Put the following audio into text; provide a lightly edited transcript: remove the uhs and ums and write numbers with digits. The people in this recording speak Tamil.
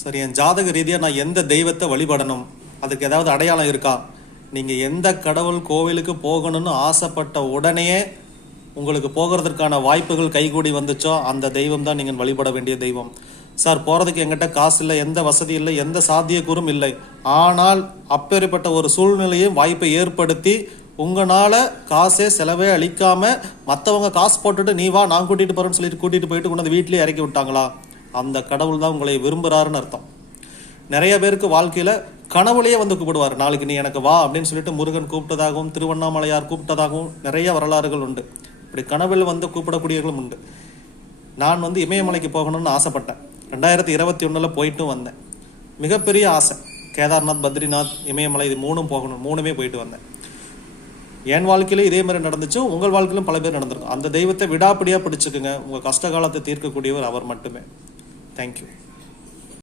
சரி, என் ஜாதக ரீதியாக நான் எந்த தெய்வத்தை வழிபடணும், அதுக்கு ஏதாவது அடையாளம் இருக்கா? நீங்கள் எந்த கடவுள் கோவிலுக்கு போகணும்னு ஆசைப்பட்ட உடனே உங்களுக்கு போகிறதுக்கான வாய்ப்புகள் கைகூடி வந்துச்சோ அந்த தெய்வம் தான் நீங்கள் வழிபட வேண்டிய தெய்வம். சார், போகிறதுக்கு எங்கிட்ட காசு இல்லை, எந்த வசதி இல்லை, எந்த சாத்தியக்கூறும் இல்லை, ஆனால் அப்பேற்பட்ட ஒரு சூழ்நிலையும் வாய்ப்பை ஏற்படுத்தி உங்களால் காசே செலவே அளிக்காமல் மற்றவங்க காசு போட்டுட்டு நீ வா நான் கூட்டிகிட்டு போகிறேன்னு சொல்லிட்டு கூட்டிகிட்டு போயிட்டு கொண்டு வீட்டிலே இறக்கி விட்டாங்களா, அந்த கடவுள் தான் உங்களை விரும்புகிறாருன்னு அர்த்தம். நிறைய பேருக்கு வாழ்க்கையில் கனவுலையே வந்து கூப்பிடுவார், நாளைக்கு நீ எனக்கு வா அப்படின்னு சொல்லிட்டு முருகன் கூப்பிட்டதாகவும் திருவண்ணாமலையார் கூப்பிட்டதாகவும் நிறைய வரலாறுகள் உண்டு. இப்படி கனவில் வந்து கூப்பிடக்கூடியவர்களும் உண்டு. நான் வந்து இமயமலைக்கு போகணும்னு ஆசைப்பட்டேன். 2021 போயிட்டும் வந்தேன். மிகப்பெரிய ஆசை. கேதார்நாத், பத்ரிநாத், இமயமலை, இது 3 போகணும். 3மே போயிட்டு வந்தேன். என் வாழ்க்கையில இதே மாதிரி நடந்துச்சு, உங்கள் வாழ்க்கையிலும் பல பேர் நடந்திருக்கும். அந்த தெய்வத்தை விடாப்பிடியாக பிடிச்சுக்குங்க. உங்கள் கஷ்ட காலத்தை தீர்க்கக்கூடியவர் அவர் மட்டுமே. தேங்க்யூ.